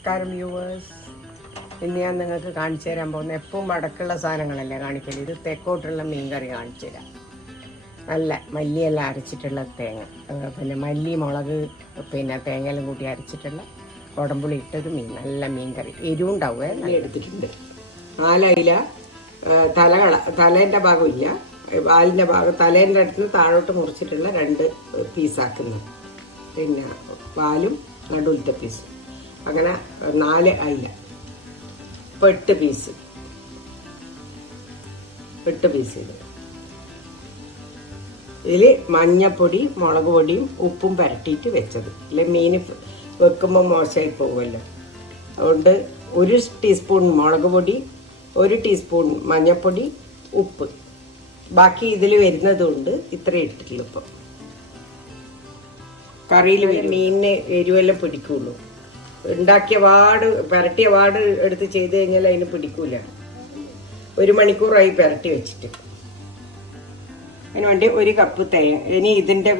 നമസ്കാരം വ്യൂവേഴ്സ്. ഇന്ന് ഞാൻ നിങ്ങൾക്ക് കാണിച്ചു തരാൻ പോകുന്ന എപ്പോഴും വടക്കുള്ള സാധനങ്ങളല്ലേ കാണിക്കല്. ഇത് തെക്കോട്ടുള്ള മീൻകറി കാണിച്ചു തരാം. നല്ല മല്ലിയെല്ലാം അരച്ചിട്ടുള്ള തേങ്ങ, പിന്നെ മല്ലി മുളക് പിന്നെ തേങ്ങയെല്ലാം കൂട്ടി അരച്ചിട്ടുള്ള കുടംപുളി ഇട്ടത് മീൻ, നല്ല മീൻകറി. എരിവുണ്ടാവുക നല്ല എടുത്തിട്ടുണ്ട്. 4 അയില, തലേൻ്റെ ഭാഗമില്ല, വാലിൻ്റെ ഭാഗം തലേൻ്റെ അടുത്ത് താഴോട്ട് മുറിച്ചിട്ടുള്ള 2 പീസാക്കുന്നത്, പിന്നെ വാലും നടുവിലത്തെ പീസ്, അങ്ങനെ 4 അയില. ഇപ്പോൾ 8 പീസ് ഇതിൽ മഞ്ഞപ്പൊടി മുളക് പൊടിയും ഉപ്പും പുരട്ടിയിട്ട് വെച്ചത്. അല്ലെ മീൻ വെക്കുമ്പോൾ മോശമായി പോകുമല്ലോ. അതുകൊണ്ട് 1 ടീസ്പൂൺ മുളക് പൊടി, 1 ടീസ്പൂൺ മഞ്ഞപ്പൊടി, ഉപ്പ്. ബാക്കി ഇതിൽ വരുന്നത് കൊണ്ട് ഇത്രയും ഇട്ടിട്ടുള്ളൂ. ഇപ്പോൾ കറിയിൽ മീനിന് എരിവെല്ലാം പിടിക്കുള്ളൂ. ഉണ്ടാക്കിയ പുരട്ടിയ വാട് എടുത്ത് ചെയ്ത് കഴിഞ്ഞാൽ അതിന് പിടിക്കൂല. 1 മണിക്കൂറായി പുരട്ടി വെച്ചിട്ട്. അതിന് വേണ്ടി 1 കപ്പ് തേങ്ങ. ഇനി ഇതിൻ്റെ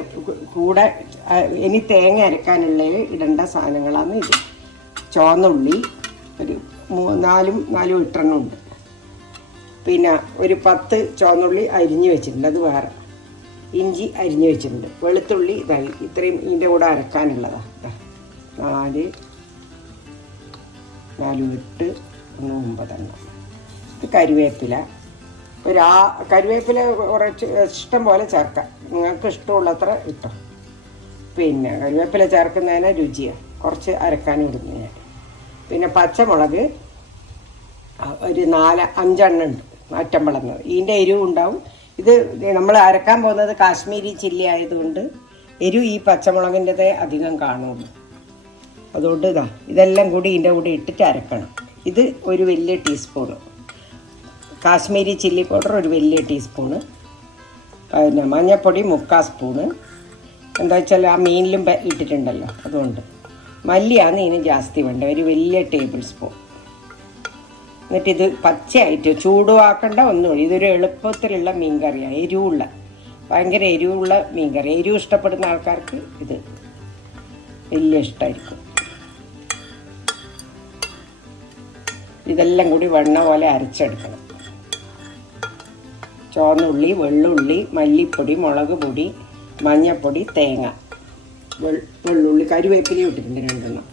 കൂടെ ഇനി തേങ്ങ അരക്കാനുള്ള ഇടേണ്ട സാധനങ്ങളാണ് ഇത്. ചുവന്നുള്ളി ഒരു 4 ഇട്ടെണ്ണം ഉണ്ട്. പിന്നെ ഒരു 10 ചുവന്നുള്ളി അരിഞ്ഞ് വെച്ചിട്ടുണ്ട്, അത് വേറെ. ഇഞ്ചി അരിഞ്ഞ് വെച്ചിട്ടുണ്ട്. വെളുത്തുള്ളി ഇതായി ഇത്രയും ഇതിൻ്റെ കൂടെ അരക്കാനുള്ളതാണ്. 4 8 9 ഇത് കരിവേപ്പില. കരിവേപ്പില കുറച്ച് ഇഷ്ടം പോലെ ചേർക്കാം, നിങ്ങൾക്ക് ഇഷ്ടമുള്ളത്ര ഇട്ടോ. പിന്നെ കരിവേപ്പില ചേർക്കുന്നതിന് രുചിയാണ്, കുറച്ച് അരക്കാനും ഇടുന്നു ഞാൻ. പിന്നെ പച്ചമുളക് ഒരു 4-5 എണ്ണം ഉണ്ട്, നാറ്റമ്പളന്നത്. ഇതിൻ്റെ എരിവ് ഉണ്ടാവും. ഇത് നമ്മൾ അരക്കാൻ പോകുന്നത് കാശ്മീരി ചില്ലി ആയതുകൊണ്ട് എരിവ് ഈ പച്ചമുളകിൻ്റെതേ അധികം കാണുള്ളൂ. അതുകൊണ്ട് ഇതെല്ലാം കൂടി ഇതിൻ്റെ കൂടെ ഇട്ടിട്ട് അരക്കണം. ഇത് ഒരു വലിയ ടീസ്പൂണ് കാശ്മീരി ചില്ലി പൗഡർ, ഒരു വലിയ ടീസ്പൂണ്. പിന്നെ മഞ്ഞൾപ്പൊടി 3/4 സ്പൂണ്. എന്താ വെച്ചാൽ ആ മീനിലും ഇട്ടിട്ടുണ്ടല്ലോ, അതുകൊണ്ട്. മല്ലിയാണ് ഇതിന് ജാസ്തി വേണ്ട, ഒരു വലിയ ടേബിൾ സ്പൂൺ. എന്നിട്ടിത് പച്ചയായിട്ട് ചൂടുവാക്കേണ്ട ഒന്നുമില്ല. ഇതൊരു എളുപ്പത്തിലുള്ള മീൻ കറിയാണ്, എരിവുള്ള, ഭയങ്കര എരിവുള്ള മീൻ കറി. എരിവ് ഇഷ്ടപ്പെടുന്ന ആൾക്കാർക്ക് ഇത് വലിയ ഇഷ്ടമായിരിക്കും. ഇതെല്ലാം കൂടി വെണ്ണ പോലെ അരച്ചെടുക്കണം. ചുവന്നുള്ളി, വെള്ളുള്ളി, മല്ലിപ്പൊടി, മുളക് പൊടി, മഞ്ഞൾപ്പൊടി, തേങ്ങ, വെള്ളുള്ളി, കരിവേപ്പിലയും ഇട്ടിട്ടുണ്ട് 2 എണ്ണം.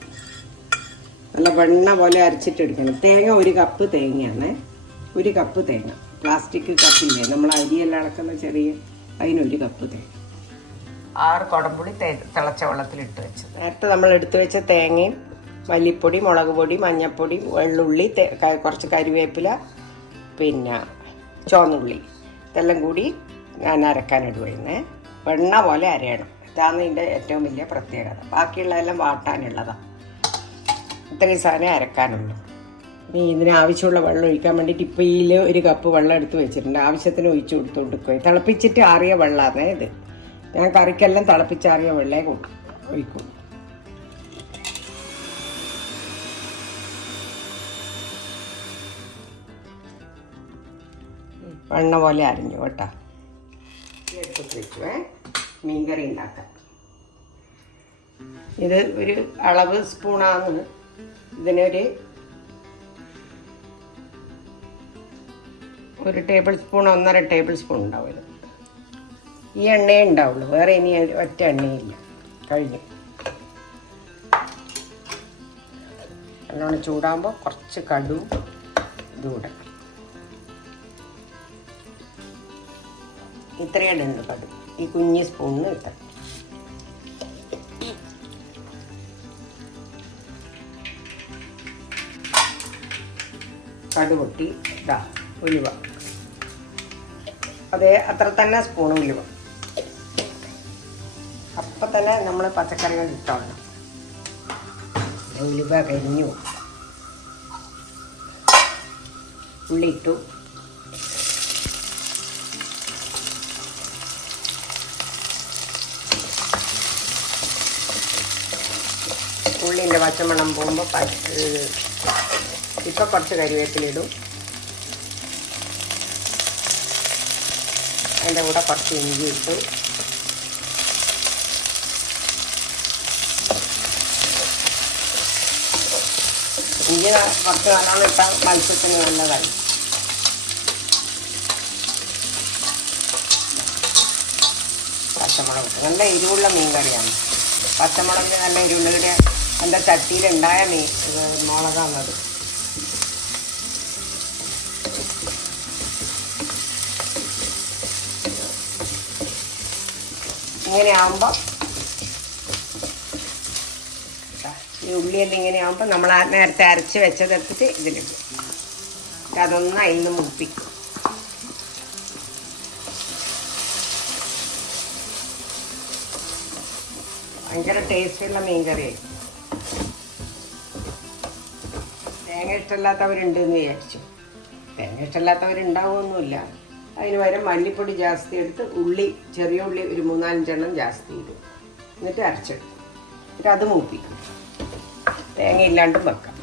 നല്ല വെണ്ണ പോലെ അരച്ചിട്ടെടുക്കണം. തേങ്ങ 1 കപ്പ് തേങ്ങയാണ്. 1 കപ്പ് തേങ്ങ. പ്ലാസ്റ്റിക് കപ്പില്ലേ, നമ്മൾ അരിയെല്ലാം അളക്കുന്ന ചെറിയ, അതിന് 1 കപ്പ് തേങ്ങ. 6 കുടംപുളി തിളച്ച വെള്ളത്തിലിട്ട് വെച്ചത്. നേരത്തെ നമ്മൾ എടുത്തു വെച്ച തേങ്ങയും മല്ലിപ്പൊടി, മുളക് പൊടി, മഞ്ഞൾപ്പൊടി, വെള്ളുള്ളി, കുറച്ച് കരിവേപ്പില, പിന്നെ ചുവന്നുള്ളി, ഇതെല്ലാം കൂടി ഞാൻ അരക്കാനിടുവായിരുന്നേ. വെണ്ണ പോലെ അരയണം. ഇതാണ് ഇതിൻ്റെ ഏറ്റവും വലിയ പ്രത്യേകത. ബാക്കിയുള്ളതെല്ലാം വാട്ടാനുള്ളതാണ്. ഇത്രയും സാധനം അരക്കാനുള്ളൂ. ഇനി ഇതിനാവശ്യമുള്ള വെള്ളം ഒഴിക്കാൻ വേണ്ടിയിട്ട് ഇപ്പോൾ ഇതിൽ 1 കപ്പ് വെള്ളം എടുത്ത് വെച്ചിട്ടുണ്ട്. ആവശ്യത്തിന് ഒഴിച്ചു കൊടുത്തുകൊടുക്കുക. തിളപ്പിച്ചിട്ട് ആറിയ വെള്ളമാണ് ഇത്. ഞാൻ കറിക്കെല്ലാം തിളപ്പിച്ചാറിയ വെള്ളമേ ഒഴിക്കും. വെണ്ണ പോലെ അരിഞ്ഞു കേട്ടോ. എടുത്ത് വെച്ചു മീൻകറി ഉണ്ടാക്കാം. ഇത് ഒരു അളവ് സ്പൂണാണ്. ഇതിനൊരു 1 ടേബിൾ സ്പൂൺ, 1.5 ടേബിൾ സ്പൂൺ ഉണ്ടാവും. ഇത് ഈ എണ്ണയേ ഉണ്ടാവുള്ളൂ, വേറെ ഇനി ഒറ്റ എണ്ണയില്ല. കഴിഞ്ഞു. നല്ലോണം ചൂടാകുമ്പോൾ കുറച്ച് കടുവും ഇതുകൂടെ. ഇത്രയും ഉണ്ട് കടു, ഈ കുഞ്ഞ് സ്പൂണിന് ഇത്ര. കടു പൊട്ടി ഉലുവ, അതേ അത്ര തന്നെ സ്പൂൺ ഉലുവ. അപ്പം തന്നെ നമ്മൾ പച്ചക്കറികൾ ഇട്ടോളണം. ഉലുവ കരിഞ്ഞു. ഉള്ളി ഇട്ടു. ഉള്ളിൻ്റെ പച്ചമണം പോകുമ്പോൾ ഇപ്പോൾ കുറച്ച് കരിവേപ്പിലിടും. അതിൻ്റെ കൂടെ കുറച്ച് ഇഞ്ചി ഇട്ടു. ഇഞ്ചി കുറച്ച് നല്ലോണം ഇട്ടാൽ മത്സ്യത്തിന് നല്ലതായി. പച്ചമുളക് നല്ല എരിവുള്ള മീൻ കറിയാണ്. പച്ചമുളകിന് നല്ല എരിവുള്ളിയുടെ എൻ്റെ ചട്ടിയിലുണ്ടായ മുളകാണത്. ഇങ്ങനെ ആകുമ്പോൾ ഈ ഉള്ളിയെല്ലാം ഇങ്ങനെ ആകുമ്പോൾ നമ്മൾ നേരത്തെ അരച്ച് വെച്ചതെടുത്തിട്ട് ഇതിലിടും. അതൊന്നും അതിൽ നിന്ന് മുപ്പിക്കും. ഭയങ്കര ടേസ്റ്റുള്ള മീൻ കറിയായി. തേങ്ങ ഇഷ്ടമില്ലാത്തവരുണ്ടെന്ന് വിചാരിച്ചു. തേങ്ങ ഇഷ്ടമില്ലാത്തവരുണ്ടാവുമൊന്നുമില്ല. അതിന് പകരം മല്ലിപ്പൊടി ജാസ്തി എടുത്ത് ചെറിയ ഉള്ളി ഒരു 3-4 എണ്ണം ജാസ്തി ഇടും. എന്നിട്ട് അരച്ചെടുക്കും. എന്നിട്ട് അത് മൂപ്പിക്കും. തേങ്ങ ഇല്ലാണ്ടും വെക്കാം.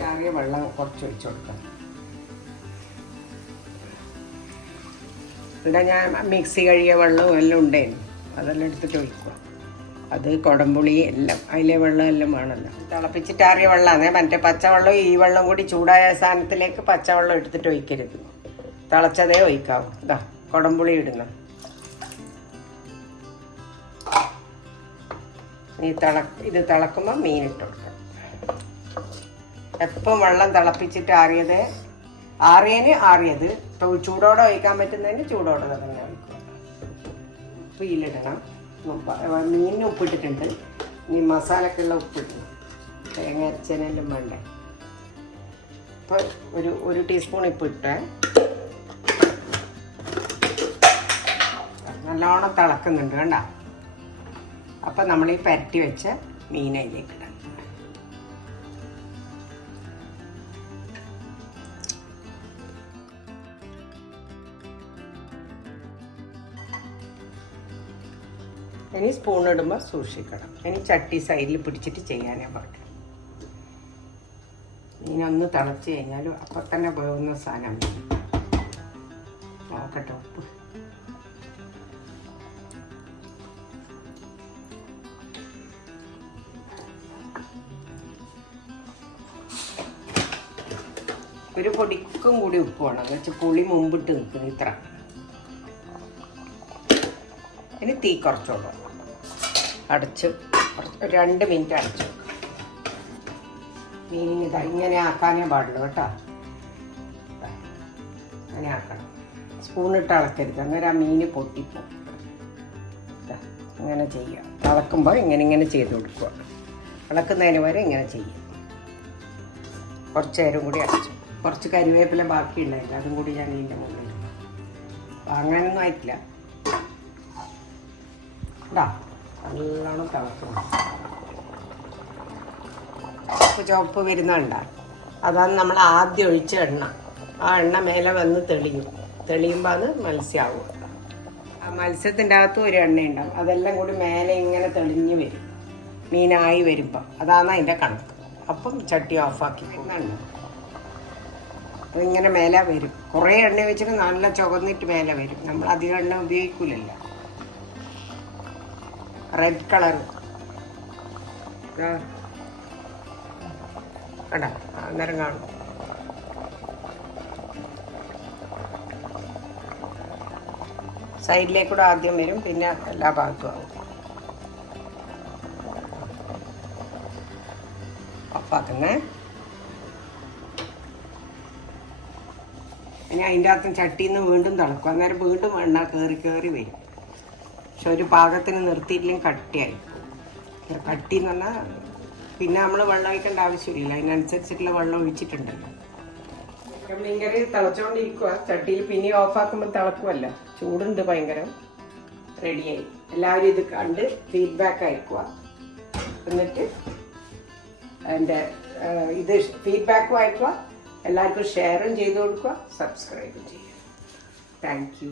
കറിയ വെള്ളം കുറച്ച് ഒഴിച്ചു കൊടുക്കാം. ഇവിടെ ഞാൻ മിക്സി കഴുകിയ വെള്ളവും എല്ലാം ഉണ്ടായിരുന്നു. അതെല്ലാം എടുത്തിട്ട് ഒഴിക്കുക. അത് കുടംപുളി എല്ലാം അതിലെ വെള്ളം എല്ലാം വേണമല്ലോ. തിളപ്പിച്ചിട്ടാറിയ വെള്ളമാണ്. മറ്റേ പച്ചവെള്ളം ഈ വെള്ളം കൂടി ചൂടായ സാധനത്തിലേക്ക് പച്ചവെള്ളം എടുത്തിട്ട് ഒഴിക്കരുത്. തിളച്ചതേ ഒഴിക്കാവൂ. ഇതാ കുടംപുളി ഇടുന്ന. ഇത് തിളക്കുമ്പോൾ മീനിട്ട് കൊടുക്കണം. എപ്പം വെള്ളം തിളപ്പിച്ചിട്ട് ആറിയത് ചൂടോടെ ഒഴിക്കാൻ പറ്റുന്നതിന് ചൂടോടെ തന്നെ ഒഴിക്കുക. ഉപ്പിലിടണം. മീനിന് ഉപ്പിട്ടിട്ടുണ്ട്. ഇനി മസാലക്കുള്ള ഉപ്പിടണം. തേങ്ങ അരച്ചതിനെല്ലാം വേണ്ടേ. ഇപ്പോൾ ഒരു ടീസ്പൂൺ ഇപ്പിട്ട് നല്ലോണം തിളക്കുന്നുണ്ട് കണ്ട. അപ്പം നമ്മൾ ഈ പരട്ടി വെച്ച മീൻ അതിലേക്ക് ഇടാം. ഇനി സ്പൂൺ ഇടുമ്പോൾ സൂക്ഷിക്കണം. ഇനി ചട്ടി സൈഡിൽ പിടിച്ചിട്ട് ചെയ്യാനേ പാടില്ല. മീനൊന്ന് തിളച്ച് കഴിഞ്ഞാലും അപ്പം തന്നെ വേവുന്ന സാധനം. നോക്കട്ടെ ഉപ്പ്. ഒരു പൊടിക്കും കൂടി ഉപ്പ് വേണം. എന്ന് വെച്ചാൽ പുളി മുമ്പിട്ട് നിൽക്കുന്നു. ഇത്ര. ഇനി തീ കുറച്ചോളൂ. അടച്ച് 2 മിനിറ്റ് അടച്ചു. മീനിന് ഇങ്ങനെ ആക്കാനേ പാടുള്ളൂ കേട്ടോ. അങ്ങനെ ആക്കണം. സ്പൂണിട്ട് ഇളക്കരുത്. അന്നേരം ആ മീൻ പൊട്ടിപ്പോകും. അങ്ങനെ ചെയ്യുക. തിളക്കുമ്പോൾ ഇങ്ങനെ ചെയ്ത് കൊടുക്കുക. ഇളക്കുന്നതിന് വരെ ഇങ്ങനെ ചെയ്യുക. കുറച്ച് നേരം കൂടി അടച്ചു. കുറച്ച് കരിവേപ്പില ബാക്കിയുണ്ടായില്ല. അതും കൂടി ഞാൻ ഇതിൻ്റെ മുകളിൽ വാങ്ങാനൊന്നും ആയിട്ടില്ല. ഇതാ നല്ലോണം തിളക്കണം. ചുവപ്പ് വരുന്നുണ്ട. അതാണ് നമ്മൾ ആദ്യം ഒഴിച്ച എണ്ണ. ആ എണ്ണ മേലെ വന്ന് തെളിയുമ്പോൾ അത് മത്സ്യമാവും. ആ മത്സ്യത്തിൻ്റെ അകത്തും ഒരു എണ്ണ ഉണ്ടാവും. അതെല്ലാം കൂടി മേലെ ഇങ്ങനെ തെളിഞ്ഞ് വരും. മീനായി വരുമ്പോൾ അതാണ് അതിൻ്റെ കണക്ക്. അപ്പം ചട്ടി ഓഫാക്കി എണ്ണ അതിങ്ങനെ മേലെ വരും. കുറേ എണ്ണ വെച്ചിട്ട് നല്ല ചുവന്നിട്ട് മേലെ വരും. നമ്മൾ അധികം എണ്ണ ഉപയോഗിക്കില്ലല്ലോ. റെഡ് കളർ കണ്ട അന്നേരം കാണും. സൈഡിലേക്കൂടെ ആദ്യം വരും, പിന്നെ എല്ലാ ഭാഗത്തും ആവും. ഓഫാക്കുന്നേ. ഇനി അതിൻ്റെ അകത്തും ചട്ടിയിൽ നിന്ന് വീണ്ടും തിളക്കും. അന്നേരം വീണ്ടും എണ്ണ കയറി വരും. പക്ഷെ ഒരു പാകത്തിന് നിർത്തിയില്ലെങ്കിൽ കട്ടിയായി. കട്ടി എന്ന് പറഞ്ഞാൽ പിന്നെ നമ്മൾ വെള്ളം ഒഴിക്കേണ്ട ആവശ്യമില്ല. അതിനനുസരിച്ചിട്ടുള്ള വെള്ളം ഒഴിച്ചിട്ടുണ്ടല്ലോ. മീൻകറി തിളച്ചുകൊണ്ടിരിക്കുക. ചട്ടിയിൽ പിന്നെ ഓഫാക്കുമ്പോൾ തിളക്കുമല്ലോ. ചൂടുണ്ട് ഭയങ്കരം. റെഡിയായി. എല്ലാവരും ഇത് കണ്ട് ഫീഡ്ബാക്ക് അയക്കുക. എന്നിട്ട് ഇത് ഫീഡ്ബാക്കും അയക്കുക. എല്ലാവർക്കും ഷെയറും ചെയ്ത് കൊടുക്കുക. സബ്സ്ക്രൈബും ചെയ്യുക. Thank you.